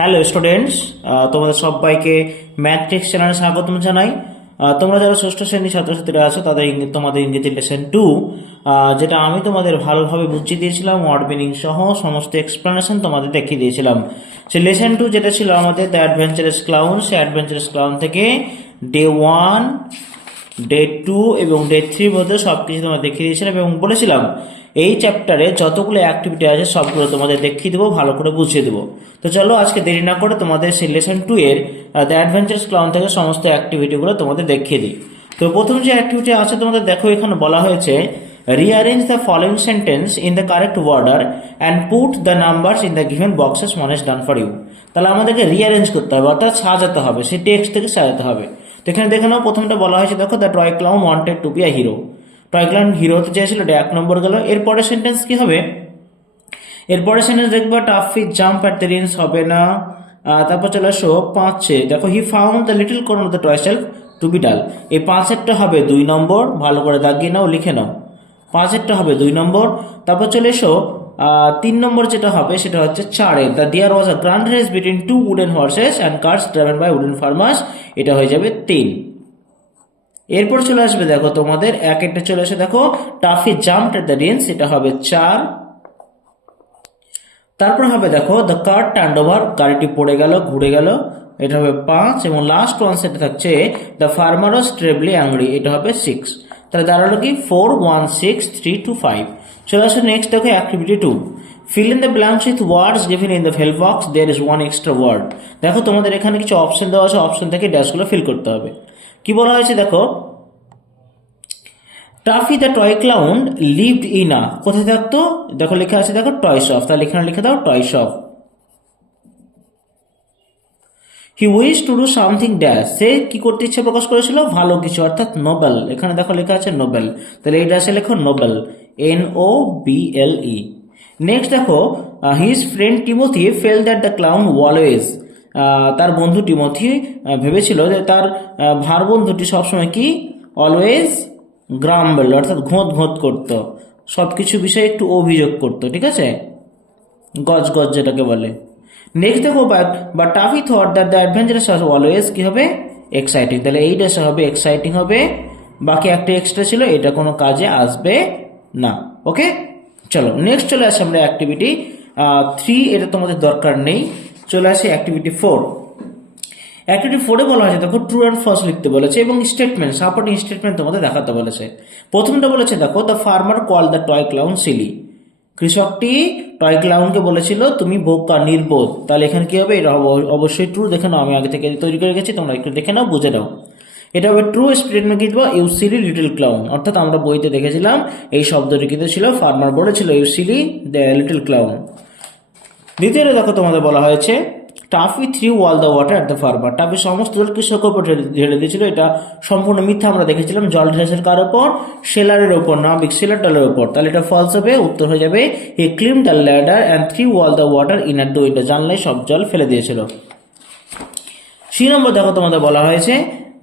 Hello students, তোমাদের সবাইকে ম্যাথট্রিক্স চ্যানেলে স্বাগতম জানাই। তোমরা যারা ষষ্ঠ শ্রেণীর ছাত্রছাত্রীরা আছো তাদের তোমাদের ইংরেজি লেসন 2, যেটা আমি তোমাদের ভালোভাবে বুঝিয়ে দিয়েছিলাম, ওয়ার্ড মিনিং সহ সমস্ত এক্সপ্লেনেশন তোমাদের দেখিয়ে দিয়েছিলাম। সে লেসন 2 যেটা ছিল আমাদের the adventurous clown, say adventurous clown থেকে ডে 1, ডে 2 এবং ডে 3 মধ্যে সব কিছু তোমাদের দেখিয়ে দিয়েছিলাম এবং বলেছিলাম এই চ্যাপ্টারে যতগুলো অ্যাক্টিভিটি আছে সবগুলো তোমাদের দেখিয়ে দেবো, ভালো করে বুঝিয়ে দেবো। তো চলো আজকে দেরি না করে তোমাদের সেই লেসন 2 এর দ্য অ্যাডভেঞ্চারাস ক্লাউন থেকে সমস্ত অ্যাক্টিভিটিগুলো তোমাদের দেখিয়ে দিই। তো প্রথম যে অ্যাক্টিভিটি আছে তোমাদের দেখো, এখানে বলা হয়েছে rearrange the following sentence in the correct order and put the numbers in the given boxes one is done for you. তাহলে আমাদেরকে রিঅ্যারেঞ্জ করতে হবে, অর্থাৎ সাজাতে হবে, সেই টেক্সট থেকে সাজাতে হবে। তো এখানে দেখে নাও, প্রথমটা বলা হয়েছে দেখো, the toy clown wanted to be a hero. Toy clown hero হতে চেয়েছিল, এটা 1 নম্বর গেল। এরপরের সেন্টেন্স কি হবে? এরপরের সেন্টেন্স দেখবো Taffy jump at the range, হবে না। তারপর চলে আসো 5-এ দেখো, he found the little corner of the toy shelf to be dull. এই 5-এরটা হবে 2 নম্বর, ভালো করে দাগিয়ে নাও, লিখে নাও। 5-এরটা হবে 2 নম্বর। তারপর চলে এসো 3 নম্বর যেটা হবে সেটা হচ্ছে 4-এ, the there was a grand race between 2 wooden horses and cars driven by wooden farmers, এটা হয়ে যাবে 3। এরপর চলে আসবে দেখো তোমাদের 1-এরটা চলে আসে দেখো, toffee jumped at the range, এটা হবে 4। তারপর হবে দেখো, দ্য কার টার্নড ওভার, গাড়িটি পড়ে গেল, ঘুরে গেল, এটা হবে 5। এবং লাস্ট ওয়ান সেটা থাকছে দ্য ফার্মার ওয়াজ ট্রেবলি অ্যাংরি, এটা হবে 6। তাহলে দাঁড়ালো কি 4, 1, 6, 3, 2, 5। চলে আসো নেক্সট দেখো activity 2, fill in the blanks with words given in the help box, there is one extra word. দেখো তোমাদের এখানে কিছু অপশন দেওয়া আছে, অপশন থেকে ড্যাশগুলো ফিল করতে হবে। কি বলা হয়েছে দেখো, toffee the toy clown lived in a, কোথায় থাকতো? দেখো লেখা আছে দেখো টয় শপ, তাহলে এখানে লিখে দাও toy shop. He wish to do something dash, সে কি করতে ইচ্ছে প্রকাশ করেছিল? ভালো কিছু, অর্থাৎ নোবেল। এখানে দেখো লেখা আছে নোবেল, তাহলে এই ড্যাশে লেখো নোবেল, NOBLE। নেক্সট দেখো, his friend Timothy fail that the clown always, তার বন্ধু টিমোথি ভেবেছিল যে তার ভার বন্ধুটি সবসময় কি অলওয়েজ গ্রাম্বল, অর্থাৎ ঘোঁত ঘোঁত করতো, সব কিছু বিষয়ে একটু অভিযোগ করতো, ঠিক আছে, গজ গজ যেটাকে বলে। নেক্সট দেখো, বা toffee thought that the adventurous was always কি হবে? এক্সাইটিং, তাহলে এই ড্যাশে হবে এক্সাইটিং হবে। বাকি একটা এক্সট্রা ছিল, এটা কোনো কাজে আসবে না। ওকে, চলো নেক্সট চলে আসে আমরা অ্যাক্টিভিটি 3, এটা তোমাদের দরকার নেই। চলে আসে অ্যাক্টিভিটি 4। অ্যাক্টিভিটি 4-এ বলা হয়েছে দেখো, ট্রু অ্যান্ড ফলস লিখতে বলেছে এবং স্টেটমেন্ট, সাপোর্টিং স্টেটমেন্ট তোমাদের দেখাতে বলেছে। প্রথমটা বলেছে দেখো, the farmer call the toy clown silly, কৃষকটি টয় ক্লাউনকে বলেছিল তুমি বোকা, নির্বোধ। তাহলে এখানে কি হবে? এটা হবে অবশ্যই ট্রু। দেখে নাও, আমি আগে থেকে তৈরি করে রেখেছি, তোমরা একটু দেখে নাও, বুঝে নাও। এটা হবে ট্রু স্টেটমেন্ট, কি দেবো? ইউ সিলি লিটল ক্লাউন, অর্থাৎ আমরা বইতে দেখেছিলাম এই শব্দটি কিন্তু ছিল, ফার্মার বলেছিল you silly the little clown. দ্বিতীয়টা দেখো তোমাদের বলা হয়েছে, Taffy threw all the water at the farmer, Taffy সমস্ত জল কৃষকের উপর ঢেলে দিয়েছিল, এটা সম্পূর্ণ মিথ্যা। আমরা দেখেছিলাম জল ঢেলেছেন কার ওপর? সেলারের ওপর, নাবিক সেলার ডালের ওপর। তাহলে এটা ফলস হবে, উত্তর হয়ে যাবে he climb the ladder and threw all the water in at the window, জানলায় সব জল ফেলে দিয়েছিল। 3 নম্বর দেখো তোমাদের বলা হয়েছে,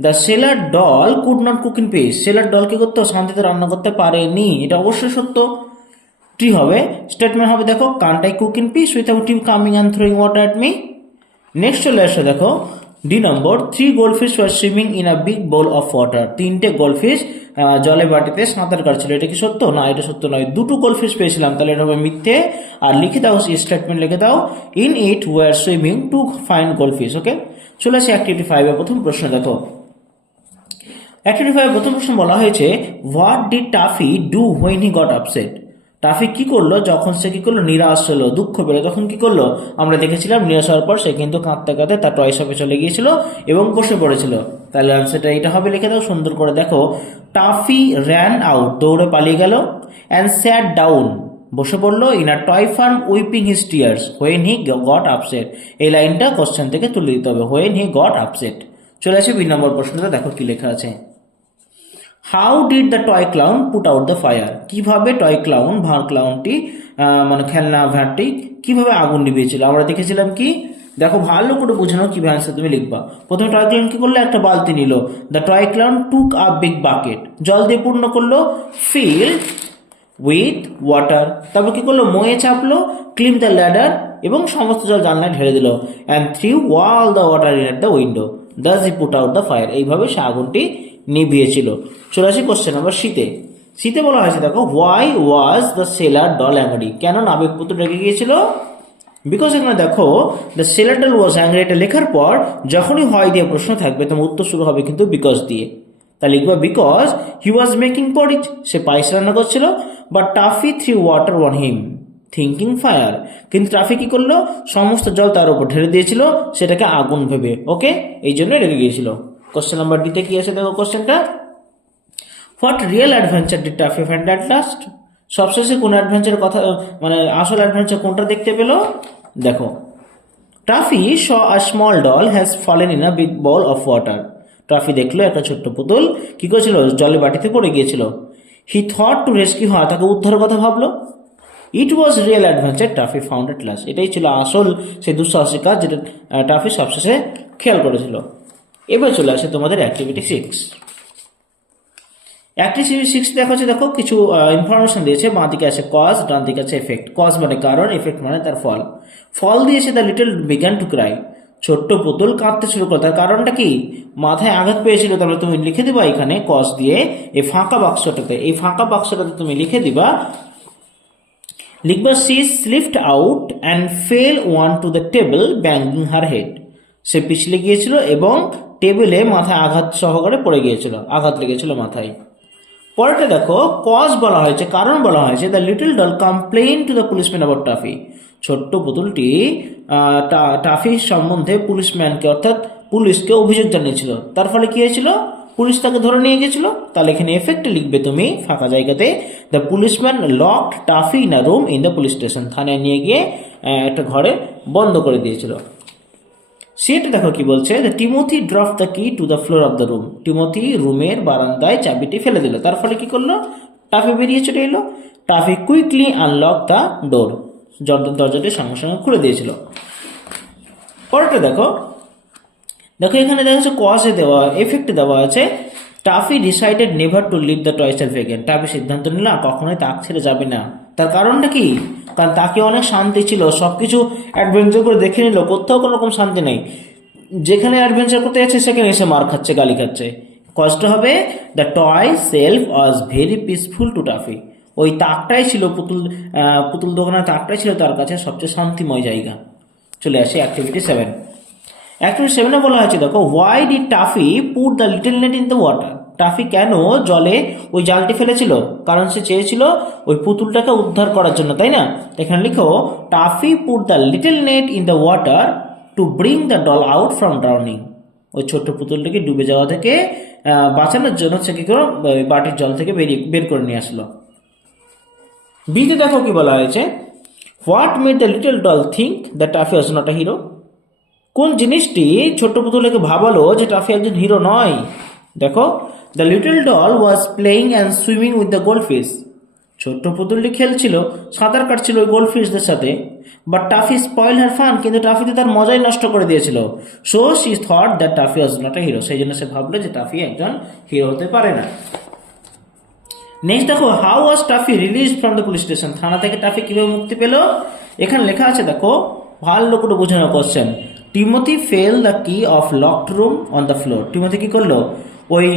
the seller doll could not cook in piece, seller doll কি করতো? শান্তিতে রান্না করতে পারেনি, এটা অবশ্যই সত্য। টি হবে স্টেটমেন্ট হবে দেখো, can't I cook in peace without you coming and throwing water at me. Next চলে আসো দেখো, D number, 3 goldfish were swimming in a big bowl of water, 3টে গোল্ডফিশ জলে বাটিতে সাঁতার কাটছিল, এটা কি সত্য? না, এটা সত্য নয়। 2টো গোল্ডফিশ পেয়েছিলাম, তাহলে এটা হবে মিথ্যে। আর লিখে দাও স্টেটমেন্ট, লিখে দাও in it were swimming 2 fine goldfish. Okay, চলে আসি অ্যাক্টিভিটি 5 এর প্রথম প্রশ্ন দেখো। অ্যাক্টিভিটি 5 এর প্রথম প্রশ্ন বলা হয়েছে, what did toffee do when he got upset, toffee কি করলো যখন সে কি করলো? নিরাশ হলো, দুঃখ পেলো, তখন কি করলো? আমরা দেখেছিলাম নিরাশ হওয়ার পর সে কিন্তু কাঁদতে কাঁদতে তার টয় শপে চলে গিয়েছিল এবং বসে পড়েছিল। তাহলে আনসারটা এটা হবে, লিখে দাও সুন্দর করে দেখো, টাফি র্যান আউট, দৌড়ে পালিয়ে গেল, অ্যান্ড স্যাট ডাউন, বসে পড়লো, in a toy farm weeping his tears when he got upset. এই লাইনটা কোশ্চেন থেকে তুলে দিতে হবে, হোয়েন হি গট আপসেট। চলে আসে 2 নম্বর প্রশ্নটা, দেখো কি লেখা আছে, how did the toy clown put out the fire, কিভাবে টয় ক্লাউন, ভাঁড় ক্লাউনটি মানে খেলনা ভাঁড়টি কিভাবে আগুন নিভিয়েছিল? আমরা দেখেছিলাম কি, দেখো ভালো করে বুঝে নাও কিভাবে আনসার তুমি লিখবা। প্রথমে টয় ক্লাউন কি করলো? একটা বালতি নিল, the toy clown took a big bucket, জল দিয়ে পূর্ণ করলো, ফিল্ড উইথ ওয়াটার। তারপর কি করলো, ময়ে চাপলো, ক্লিন দ্য ল্যাডার, এবং সমস্ত জল জানলায় ঢেলে দিল, and threw all the water in at the window, Das he put out the fire. এইভাবে সে আগুনটি নিভিয়েছিল। চলে আসি কোশ্চেন নাম্বার শীতে। শীতে বলা হয়েছে দেখো, why was the seller doll angry, কেন নাবিক পুতুল রেগে গিয়েছিল? বিকজ এখানে দেখো the seller doll was angry, এটা লেখার পর যখনই হয় দিয়ে প্রশ্ন থাকবে তোমার উত্তর শুরু হবে কিন্তু বিকজ দিয়ে। তা লিখবো বিকজ হি ওয়াজ মেকিং পরিচ, সে পায়েস রান্না করছিল, but toffee three water on him thinking fire, কিন্তু টাফি কি করলো, সমস্ত জল তার উপর ঢেলে দিয়েছিল সেটাকে আগুন ভেবে। ওকে, এই জন্য রেগে গিয়েছিল। কোশ্চেন নাম্বার ডিতে কি আছে দেখো কোশ্চেনটা, what real adventure did toffee find at last, সবশেষে কোন অ্যাডভেঞ্চারের কথা, মানে আসল অ্যাডভেঞ্চার কোনটা দেখতে পেলো? দেখো, toffee saw a small doll has fallen in a big ball of water, toffee দেখলো একটা ছোট্ট পুতুল কি করেছিল, জলে বাটিতে পড়ে গিয়েছিল। He thought to rescue her, তাকে উদ্ধারের কথা ভাবলো। It was real adventure Taffy found at last, এটাই ছিল আসল সেই দুঃসাহসিক কাজ যেটা টাফি সবশেষে খেয়াল করেছিল। এবার চলে আসে তোমাদের অ্যাক্টিভিটি 6। অ্যাক্টিভিটি 6 দেখা হচ্ছে, দেখো কিছু ইনফরমেশন দিয়েছে, বাঁ দিকে আছে কজ, ডান দিকে আছে এফেক্ট। কজ মানে কারণ, এফেক্ট মানে তার ফল। ফল দিয়েছে the little began to cry, ছোট্ট পুতুল কাঁদতে শুরু করে, তার কারণটা কি, মাথায় আঘাত পেয়েছিল। তাহলে তুমি লিখে দিবা এখানে কজ দিয়ে, এই ফাঁকা বাক্সটাতে, এই ফাঁকা বাক্সটাতে তুমি লিখে দিবা, লিখবা she slipped out and fell onto the table banging her head, সে পিছলে গিয়েছিল এবং টেবিলে মাথায় আঘাত সহকারে পড়ে গিয়েছিল, আঘাত লেগেছিল মাথায়। পরেরটা দেখো, কজ বলা হয়েছে, কারণ বলা হয়েছে, the little doll complain to the policeman about toffee, ছোট্ট পুতুলটি টাফির সম্বন্ধে পুলিশম্যানকে অর্থাৎ পুলিশকে অভিযোগ জানিয়েছিল, তার ফলে কি হয়েছিল, পুলিশ তাকে ধরে নিয়ে গেছিল। তাহলে এখানে এফেক্টে লিখবে তুমি ফাঁকা জায়গাতে, the policeman locked toffee in a room in the police station, থানায় নিয়ে গিয়ে একটা ঘরে বন্ধ করে দিয়েছিল। সেটা দেখো কি বলছে, টিমোথি ড্রপ দ্য কি to the floor of the room, Timothy রুমের বারান্দায় চাবিটি ফেলে দিল, তার ফলে কি করলো, টাফি বেরিয়ে চলে এলো। টাফি কুইকলি আনলক দ্য ডোর, দরজাটি সঙ্গে সঙ্গে খুলে দিয়েছিল। পরেরটা দেখো, দেখো এখানে দেখা যাচ্ছে কজে দেওয়া, এফেক্টে দেওয়া আছে, Taffy decided never to leave the toy shelf again, Taffy সিদ্ধান্ত নিল কখনোই তাক ছেড়ে যাবে না। তার কারণটা কি, কারণ তাকে অনেক শান্তি ছিল, সবকিছু অ্যাডভেঞ্চার করে দেখে নিল, কোথাও কোনো রকম শান্তি নেই, যেখানে অ্যাডভেঞ্চার করতে যাচ্ছে সেখানে এসে মার খাচ্ছে, গালি খাচ্ছে। কষ্ট হবে, the toy shelf was very peaceful to Taffy, ওই তাকটাই ছিল পুতুল দোকানের তাকটাই ছিল তার কাছে সবচেয়ে শান্তিময় জায়গা। চলে আসে অ্যাক্টিভিটি 7। অ্যাক্টিভিটি 7-এ বলা হয়েছে দেখো, why did toffee put the little net in the water, toffee কেন জলে ওই জালটি ফেলেছিল, কারণ সে চেয়েছিল ওই পুতুলটাকে উদ্ধার করার জন্য, তাই না? এখানে লিখো, toffee put the little net in the water to bring the doll out from drowning, ওই ছোট্ট পুতুলটাকে ডুবে যাওয়া থেকে বাঁচানোর জন্য সে কি করে বাটির জল থেকে বের করে নিয়ে আসলো। বিতে দেখো কি বলা হয়েছে, what made the little doll think the toffee was not a hero, কোন জিনিসটি ছোট্ট পুতুলকে ভাবালো যে টাফি একজন হিরো নয়? দেখো, the little doll was playing and swimming with the goldfish, ছোট্ট পুতুলটি খেলছিল, সাঁতার কাটছিল ওই গোল্ডফিশদের সাথে, but toffee spoil her fun, কিন্তু টাফিতে তার মজাই নষ্ট করে দিয়েছিল। So she thought that toffee was not a hero, সেই জন্য সে ভাবলো যে টাফি একজন হিরো হতে পারে না। নেক্সট দেখো, how was toffee release from the police station, থানা থেকে টাফি কিভাবে মুক্তি পেল? এখানে লেখা আছে দেখো, ভালো করে বোঝানো question, Timothy fell the key of locked room on the floor, Timothy কি করলো, ওই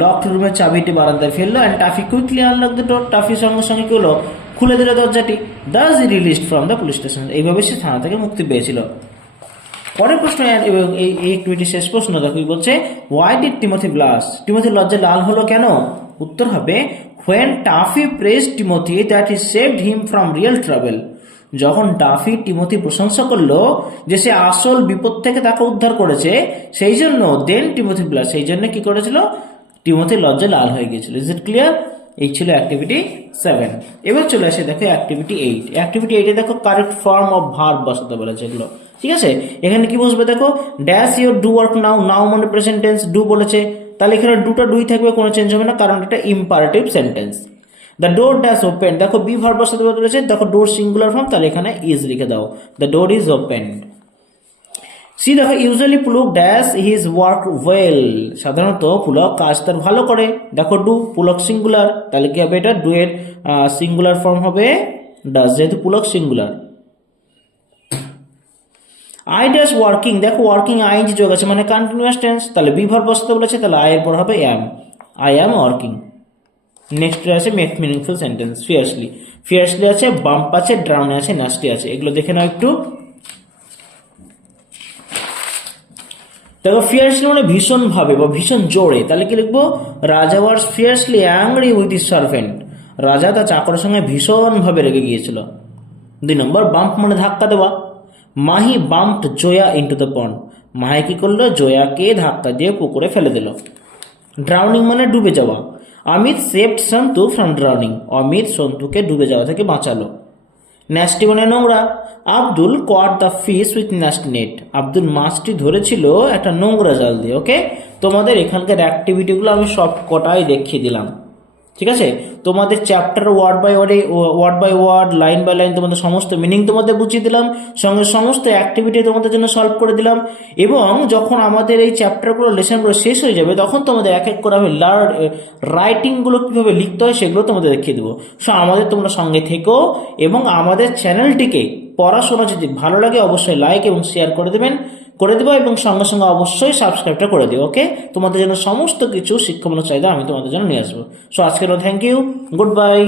লকড রুমের চাবিটি বারান্দায় ফেললো, and Taffy quickly unlock the door, টাফির সঙ্গে সঙ্গে কি হলো, খুলে দিল দরজাটি, thus he released from the police station, এইভাবে সে থানা থেকে মুক্তি পেয়েছিল। পরের প্রশ্ন এবং এই অ্যাক্টিভিটি শেষ প্রশ্ন দেখো কি বলছে, why did Timothy blush, Timothy লজ্জা লাল হলো কেন? উত্তর হবে, when Taffy praise Timothy that he saved him from real trouble, যখন টাফি টিমোথি প্রশংসা করলো যে সে আসল বিপদ থেকে তাকে উদ্ধার করেছে, সেই জন্য দেন টিমোথি ব্লাশ, সেই জন্য কি করেছিল, টিমোথি লজ্জা লাল হয়ে গিয়েছিল। Is it clear? এই ছিল অ্যাক্টিভিটি 7। এবার চলে আসে দেখো অ্যাক্টিভিটি 8। অ্যাক্টিভিটি 8-এ দেখো কারেক্ট ফর্ম অফ ভার্ব বসাতে বলেছে এগুলো, ঠিক আছে? এখানে কি বসবে দেখো, dash your do work now, now মানে প্রেজেন্ট টেন্স, ডু বলেছে, তাহলে এখানে ডুটা ডুই থাকবে, কোনো চেঞ্জ হবে না, কারণ এটা imperative sentence. The door dash open, দেখো বি ভার্ব বসাতে বলেছে, দেখো ডোর সিঙ্গুলার ফর্ম, তাহলে এখানে ইজ লিখে দাও, the door is open. See দেখো usually Pulak dash his work well, সাধারণত পুলক কাজ তার ভালো করে। দেখো ডু, পুলক সিঙ্গুলার, তাহলে কি হবে এটা ডু এর সিঙ্গুলার ফর্ম হবে ডাস, যেহেতু Pulak singular. I dash working, দেখো ওয়ার্কিং আইএনজি যোগ আছে মানে কন্টিনিউয়াস টেন্স, তাহলে বি ভার্ব বসাতে বলেছে, তাহলে আই এর পর হবে অ্যাম, আই অ্যাম ওয়ার্কিং। নেক্সট আছে make meaningful sentence, fiercely, fiercely আছে, বাম্প আছে, ড্রাউন আছে, নাস্টি আছে, এগুলো দেখে নাও একটু। দেখো ফিয়ার্সলি মানে ভীষণ ভাবে বা ভীষণ জোরে, তাহলে কি লিখবো, রাজা ওয়াজ fiercely angry with his servant, রাজা তার চাকরের সঙ্গে ভীষণ ভাবে রেগে গিয়েছিল। 2 নম্বর বাম্প মানে ধাক্কা দেওয়া, Mahi bumped Jaya into the pond, Mahi কি করলো, জয়াকে ধাক্কা দিয়ে পুকুরে ফেলে দিল। ড্রাউনিং মানে ডুবে যাওয়া, Amit saved Santu from drowning, Amit সন্তুকে ডুবে যাওয়া থেকে বাঁচালো। ন্যাস্টি মানে নোংরা, Abdul caught the fish with nasty net, Abdul মাছটি ধরেছিল একটা নোংরা জাল দিয়ে। ওকে, তোমাদের এখানকার অ্যাক্টিভিটিগুলো আমি সব কটাই দেখিয়ে দিলাম, ঠিক আছে। তোমাদের chapter word by word, line by line তোমাদের সমস্ত মিনিং তোমাদের বুঝিয়ে দিলাম, সঙ্গে সমস্ত অ্যাক্টিভিটি তোমাদের জন্য সলভ করে দিলাম। এবং যখন আমাদের এই চ্যাপ্টারগুলো লেসনগুলো শেষ হয়ে যাবে তখন তোমাদের এক এক করে আমি রাইটিংগুলো কীভাবে লিখতে হয় সেগুলো তোমাদের দেখিয়ে দেবো। সো আমাদের তোমরা সঙ্গে থেকো এবং আমাদের চ্যানেলটিকে পড়াশোনা যদি ভালো লাগে অবশ্যই লাইক এবং শেয়ার করে দেবো এবং সঙ্গে সঙ্গে অবশ্যই সাবস্ক্রাইবটা করে দিও। ওকে, তোমাদের জন্য সমস্ত কিছু শিক্ষামূলক চাহিদা আমি তোমাদের জন্য নিয়ে আসবো। সো আজকের থ্যাংক ইউ, গুড বাই।